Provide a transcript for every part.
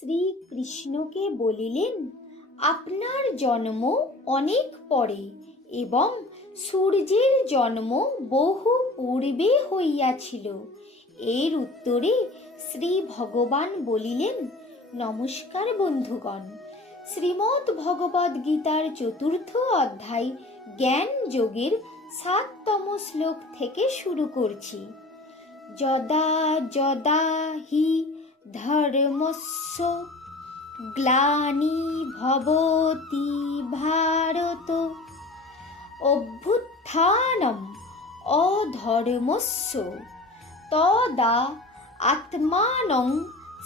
শ্রীকৃষ্ণকে বলিলেন, আপনার জন্ম অনেক পরে এবং সূর্যের জন্ম বহু পূর্বে হইয়াছিল। এর উত্তরে শ্রী ভগবান বলিলেন, নমস্কার বন্ধুগণ। শ্রীমদ্ ভগবদ্ গীতার ৪র্থ অধ্যায় জ্ঞান যোগের ৭তম শ্লোক থেকে শুরু করছি। যদা যদা হি ধর্মস্য গ্লানি ভবতি ভারত অভ্যুত্থানম অধর্মস্য তদা আত্মানং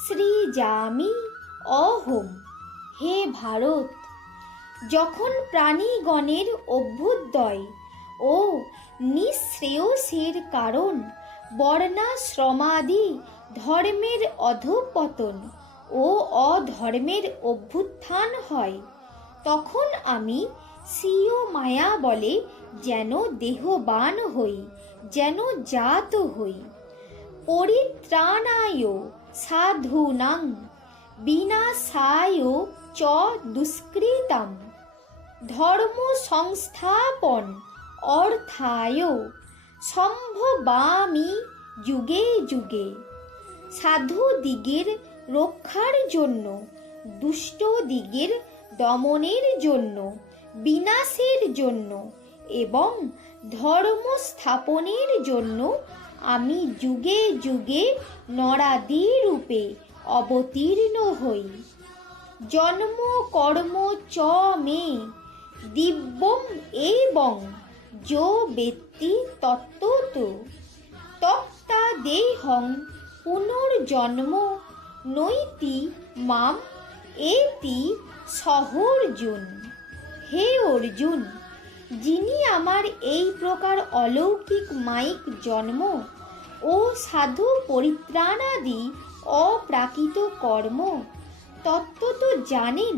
সৃজামি অহম। হে ভারত, যখন প্রাণীগণের অভ্যুদয় ও নিঃশ্রেয়সের কারণ বর্ণাশ্রমাদি ধর্মের অধঃপতন ও অধর্মের অভ্যুত্থান হয়, তখন আমি স্বীয় মায়া বলে যেন দেহবান হই, যেন জাত হই। পরিত্রাণায় সাধূনাং বিনাশায় চ দুষ্কৃতাম ধর্ম সংস্থাপন অর্থায় সম্ভবামি যুগে যুগে। সাধু দিগের রক্ষার জন্য, দুষ্ট দিগের দমনের জন্য, বিনাশের জন্য এবং ধর্ম স্থাপনের জন্য আমি যুগে যুগে নরাদি রূপে অবতীর্ণ হই। জন্ম কর্ম চ মে দিব্যম এবং যো বেত্তি তত্ত্বতো তক্তা দেহং পুনর্জন্ম নৈতি মাম এতি সহর্জুন। হে অর্জুন, যিনি আমার এই প্রকার অলৌকিক মায়িক জন্ম ও সাধু পরিত্রাণাদি অপ্রাকৃত কর্ম তত্ত্ব জানেন,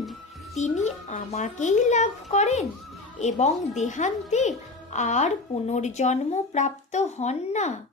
তিনি আমাকেই লাভ করেন এবং দেহান্তে আর পুনর্জন্ম প্রাপ্ত হন না।